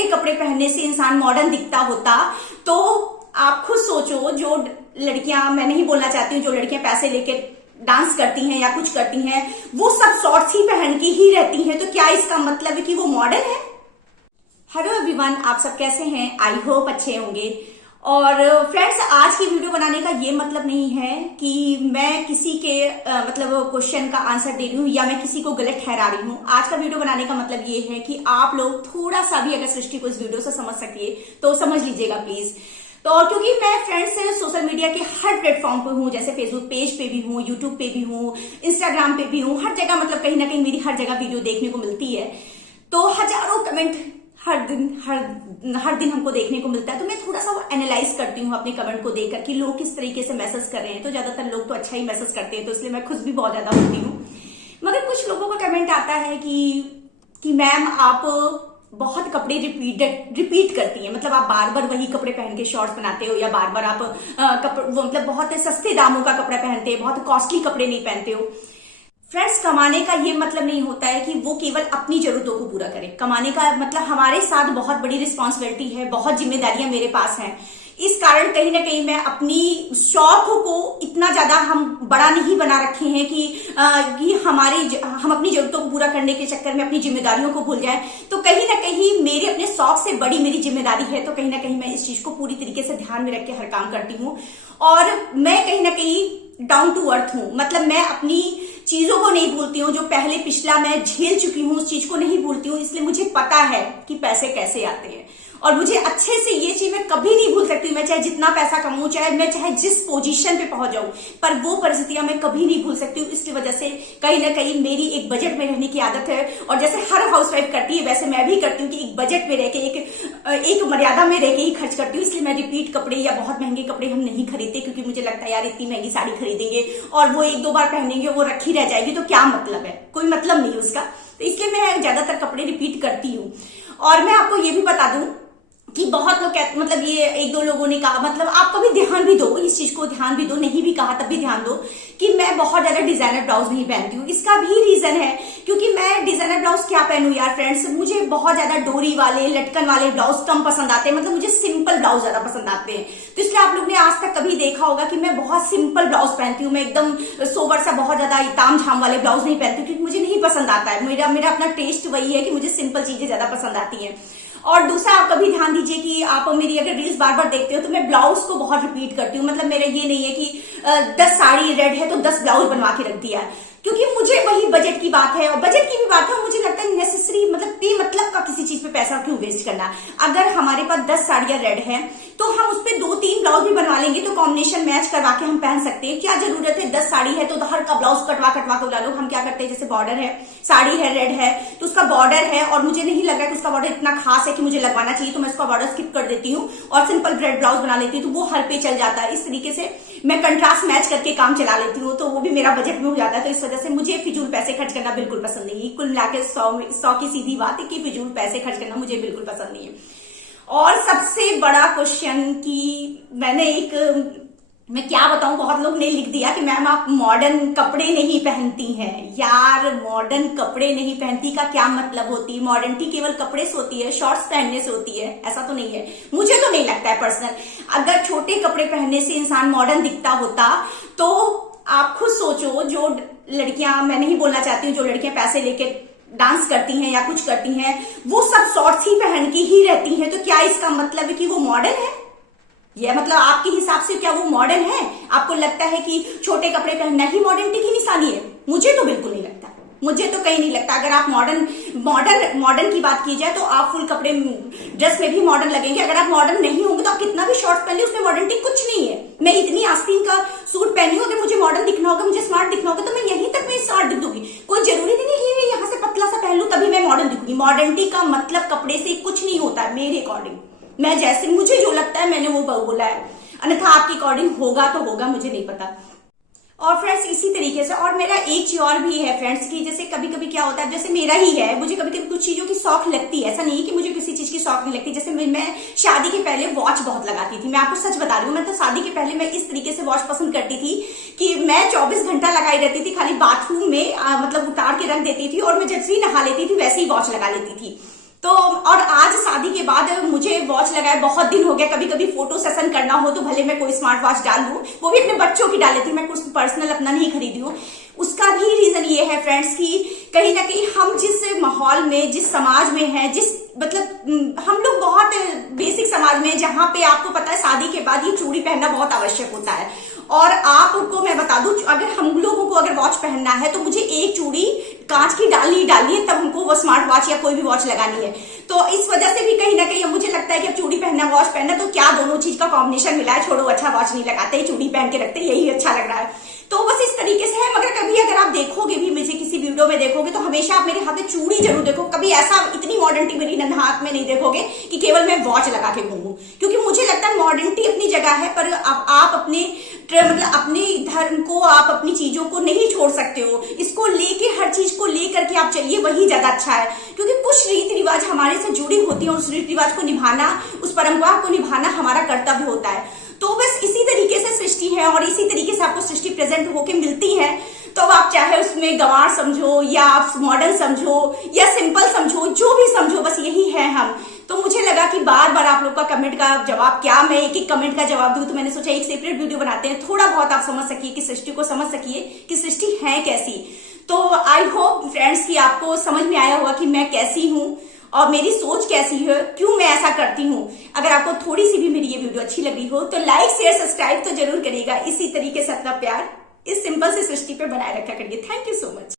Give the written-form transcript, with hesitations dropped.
छोटे कपड़े पहनने से इंसान मॉडर्न दिखता होता तो आप खुद सोचो, जो लड़कियां, मैं नहीं बोलना चाहती हूँ, जो लड़कियां पैसे लेके डांस करती हैं या कुछ करती हैं, वो सब शॉर्ट्स ही पहन के ही रहती हैं, तो क्या इसका मतलब है कि वो मॉडर्न है? हेलो एवरीवन, आप सब कैसे हैं? आई होप अच्छे होंगे। और फ्रेंड्स, आज की वीडियो बनाने का ये मतलब नहीं है कि मैं किसी के मतलब क्वेश्चन का आंसर दे रही हूँ या मैं किसी को गलत ठहरा रही हूँ। आज का वीडियो बनाने का मतलब ये है कि आप लोग थोड़ा सा भी अगर सृष्टि को इस वीडियो से समझ सकिए तो समझ लीजिएगा प्लीज। तो क्योंकि मैं फ्रेंड्स सोशल मीडिया के हर प्लेटफॉर्म पे हूँ, जैसे फेसबुक पेज पे भी हूँ, यूट्यूब पे भी हूँ, इंस्टाग्राम पे भी हूँ, हर जगह मतलब कहीं ना कहीं मेरी हर जगह वीडियो देखने को मिलती है। तो हजारों कमेंट हर दिन हमको देखने को मिलता है। तो मैं थोड़ा सा वो एनालाइज करती हूँ अपने कमेंट को देखकर कि लोग किस तरीके से मैसेज कर रहे हैं। तो ज्यादातर लोग तो अच्छा ही मैसेज करते हैं, तो इसलिए मैं खुद भी बहुत ज्यादा होती हूँ। मगर कुछ लोगों का कमेंट आता है कि मैम आप बहुत कपड़े रिपीट करती हैं, मतलब आप बार बार वही कपड़े पहन के शॉर्ट्स बनाते हो, या बार बार आप मतलब बहुत सस्ते दामों का कपड़ा पहनते हो, बहुत कॉस्टली कपड़े नहीं पहनते हो। फ्रेंड्स, कमाने का ये मतलब नहीं होता है कि वो केवल अपनी जरूरतों को पूरा करे। कमाने का मतलब हमारे साथ बहुत बड़ी रिस्पॉन्सिबिलिटी है, बहुत जिम्मेदारियां मेरे पास हैं। इस कारण कहीं ना कहीं मैं अपनी शौक को इतना ज्यादा हम बड़ा नहीं बना रखे हैं कि हम अपनी जरूरतों को पूरा करने के चक्कर में अपनी जिम्मेदारियों को भूल जाएं। तो कहीं ना कहीं मेरे अपने शौक से बड़ी मेरी जिम्मेदारी है, तो कहीं ना कहीं मैं इस चीज को पूरी तरीके से ध्यान में रख के हर काम करती हूँ। और मैं कहीं ना कहीं डाउन टू अर्थ हूं, मतलब मैं अपनी चीजों को नहीं भूलती हूँ। जो पहले पिछला मैं झेल चुकी हूँ उस चीज को नहीं भूलती हूँ, इसलिए मुझे पता है कि पैसे कैसे आते हैं। और मुझे अच्छे से ये चीज मैं कभी नहीं भूल सकती। मैं चाहे जितना पैसा कमाऊं, चाहे जिस पोजीशन पे पहुंच जाऊं, पर वो परिस्थितियां मैं कभी नहीं भूल सकती हूँ। इसकी वजह से कहीं ना कहीं मेरी एक बजट में रहने की आदत है। और जैसे हर हाउसवाइफ करती है, वैसे मैं भी करती हूँ कि एक बजट में रह के, एक मर्यादा में रह के ही खर्च करती हूँ। इसलिए मैं रिपीट कपड़े या बहुत महंगे कपड़े हम नहीं खरीदते, क्योंकि मुझे लगता है यार इतनी महंगी साड़ी खरीदेंगे और वो एक दो बार पहनेंगे, वो रखी रह जाएगी, तो क्या मतलब है, कोई मतलब नहीं उसका। तो इसलिए मैं ज्यादातर कपड़े रिपीट करती हूँ। और मैं आपको ये भी बता दूं कि बहुत लोग कहते, मतलब ये एक दो लोगों ने कहा, मतलब आप कभी ध्यान भी दो इस चीज को, ध्यान भी दो, नहीं भी कहा तब भी ध्यान दो कि मैं बहुत ज्यादा डिजाइनर ब्लाउज नहीं पहनती हूँ। इसका भी रीजन है, क्योंकि मैं डिजाइनर ब्लाउज क्या पहनूं यार फ्रेंड्स, मुझे बहुत ज्यादा डोरी वाले लटकन वाले ब्लाउज कम पसंद आते हैं। मतलब मुझे सिंपल ब्लाउज ज्यादा पसंद आते हैं। तो इसलिए आप लोग ने आज तक कभी देखा होगा कि मैं बहुत सिंपल ब्लाउज पहनती हूँ। मैं एकदम सोबर सा बहुत ज्यादा ताम झाम वाले ब्लाउज नहीं पहनती हूँ, क्योंकि मुझे नहीं पसंद आता है। मेरा अपना टेस्ट वही है कि मुझे सिंपल चीजें ज्यादा पसंद आती है। और दूसरा, आप कभी ध्यान दीजिए कि आप मेरी अगर रील्स बार बार देखते हो तो मैं ब्लाउज को बहुत रिपीट करती हूँ। मतलब मेरा ये नहीं है कि 10 साड़ी रेड है तो 10 ब्लाउज बनवा के रख दिया, क्योंकि मुझे वही बजट की बात है, और बजट की भी बात है। मुझे लगता है नेसेसरी, मतलब बेमतलब का किसी चीज पे पैसा क्यों वेस्ट करना। अगर हमारे पास 10 साड़ियां रेड है तो हम उस पर 2-3 ब्लाउज भी बनवा लेंगे, तो कॉम्बिनेशन मैच करवा के हम पहन सकते हैं। क्या जरूरत है 10 साड़ी है तो हर का ब्लाउज कटवा के उड़ा लो। हम क्या करते हैं, जैसे बॉर्डर है, साड़ी है रेड है तो उसका बॉर्डर है और मुझे नहीं लग रहा है कि उसका बॉर्डर इतना खास है कि मुझे लगवाना चाहिए, तो मैं उसका बॉर्डर स्किप कर देती हूँ और सिंपल रेड ब्लाउज बना लेती हूँ, तो वो हर पे चल जाता है। इस तरीके से मैं कंट्रास्ट मैच करके काम चला लेती हूँ, तो वो भी मेरा बजट में हो जाता है। तो इस वजह से मुझे फिजूल पैसे खर्च करना बिल्कुल पसंद नहीं है। कुल मिलाकर 100 की सीधी बात है कि फिजूल पैसे खर्च करना मुझे बिल्कुल पसंद नहीं है। और सबसे बड़ा क्वेश्चन कि मैं क्या बताऊं, बहुत लोग ने लिख दिया कि मैम आप मॉडर्न कपड़े नहीं पहनती हैं। यार, मॉडर्न कपड़े नहीं पहनती का क्या मतलब होती है? मॉडर्निटी केवल कपड़े से होती है, शॉर्ट्स पहनने से होती है? ऐसा तो नहीं है, मुझे तो नहीं लगता है पर्सनल। अगर छोटे कपड़े पहनने से इंसान मॉडर्न दिखता होता तो आप खुद सोचो, जो लड़कियां, मैं नहीं बोलना चाहती हूँ, जो लड़कियां पैसे लेके डांस करती हैं या कुछ करती हैं, वो सब शॉर्ट्स ही पहन के ही रहती हैं, तो क्या इसका मतलब है कि वो मॉडर्न है? ये मतलब आपके हिसाब से क्या वो मॉडर्न है? आपको लगता है कि छोटे कपड़े पहनना ही मॉडर्निटी की निशानी है? मुझे तो बिल्कुल नहीं लगता, मुझे तो कहीं नहीं लगता। अगर आप मॉडर्न की बात की जाए तो आप फुल कपड़े ड्रेस में भी मॉडर्न लगेंगे। अगर आप मॉडर्न नहीं होंगे तो आप कितना भी शॉर्ट्स पहन ले, उसमें मॉडर्निटी कुछ नहीं है। मैं इतनी आस्तीन का सूट पहनी हूं, अगर मुझे मॉडर्न दिखना होगा, मुझे स्मार्ट दिखना होगा, तो मैं यहीं तक मैं स्मार्ट दिख दूंगी। कोई जरूरी नहीं है कि यहाँ से पतला सा पहन लूं तभी मैं मॉडर्न दिखूंगी। मॉडर्निटी का मतलब कपड़े से कुछ नहीं होता है मेरे अकॉर्डिंग। मैं जैसे मुझे जो लगता है मैंने वो बोला है, अन्यथा आपके अकॉर्डिंग होगा तो होगा, मुझे नहीं पता। और फ्रेंड्स, इसी तरीके से और मेरा एक चीज और भी है फ्रेंड्स की, जैसे कभी कभी क्या होता है, जैसे मेरा ही है, मुझे कभी कभी कुछ चीजों की शौक लगती है। ऐसा नहीं है कि मुझे किसी चीज की शौक नहीं लगती। जैसे मैं शादी के पहले वॉच बहुत लगाती थी। मैं आपको सच बता रही हूँ, मैं तो शादी के पहले मैं इस तरीके से वॉच पसंद करती थी कि मैं 24 घंटा लगाई रहती थी, खाली बाथरूम में मतलब उतार के रख देती थी, और मैं जैसे ही नहा लेती थी वैसे ही वॉच लगा लेती थी। तो और आज शादी के बाद मुझे वॉच लगाए बहुत दिन हो गया। कभी कभी फोटो सेशन करना हो तो भले मैं कोई स्मार्ट वॉच डाल दूं, वो भी अपने बच्चों की डाल लेती हूँ, मैं कुछ पर्सनल अपना नहीं खरीदी हूँ। उसका भी रीजन ये है फ्रेंड्स कि कहीं ना कहीं हम जिस माहौल में, जिस समाज में है, जिस मतलब हम लोग बहुत बेसिक समाज में, जहां पे आपको पता है शादी के बाद ये चूड़ी पहनना बहुत आवश्यक होता है। और आपको मैं बता दूं, अगर हम लोगों को अगर वॉच पहनना है तो मुझे एक चूड़ी कांच की डालनी है, तब हमको वो स्मार्ट वॉच या कोई भी वॉच लगानी है। तो इस वजह से भी कहीं ना कहीं मुझे लगता है कि अब चूड़ी पहनना, वॉच पहनना, तो क्या दोनों चीज का कॉम्बिनेशन मिला है, छोड़ो अच्छा वॉच नहीं लगाते, चूड़ी पहन के रखते, यही अच्छा लग रहा है। तो बस इस तरीके से है। मगर कभी अगर आप देखोगे भी, मुझे किसी वीडियो में देखोगे तो हमेशा आप मेरे हाथ में चूड़ी जरूर देखो। कभी ऐसा इतनी मॉडर्निटी मेरी हाथ में नहीं देखोगे कि केवल मैं वॉच लगा के घूमूं, क्योंकि मुझे लगता है मॉडर्निटी अपनी जगह है, पर आप अपने मतलब अपने धर्म को, आप अपनी चीजों को नहीं छोड़ सकते हो। इसको लेके, हर चीज को लेकर के आप चलिए, वही ज्यादा अच्छा है। क्योंकि कुछ रीति रिवाज हमारे से जुड़ी होती है, उस रीति रिवाज को निभाना, उस परंपरा को निभाना हमारा कर्तव्य होता है। तो बस इसी तरीके से सृष्टि है और इसी तरीके से आपको सृष्टि प्रेजेंट होके मिलती है। तो अब आप चाहे उसमें गंवार समझो या आप मॉडर्न समझो या सिंपल समझो, जो भी समझो, बस यही है हम। तो मुझे लगा कि बार बार आप लोग का कमेंट का जवाब, क्या मैं एक एक कमेंट का जवाब दूं, तो मैंने सोचा एक सेपरेट वीडियो बनाते हैं, थोड़ा बहुत आप समझ सकिए कि सृष्टि को समझ सकिए कि सृष्टि है कैसी। तो आई होप फ्रेंड्स कि आपको समझ में आया होगा कि मैं कैसी हूं और मेरी सोच कैसी है, क्यों मैं ऐसा करती हूँ। अगर आपको थोड़ी सी भी मेरी ये वीडियो अच्छी लग रही हो तो लाइक शेयर सब्सक्राइब तो जरूर करिएगा। इसी तरीके से अपना प्यार इस सिंपल सी सृष्टि पे बनाए रखा करिए। Thank you so much.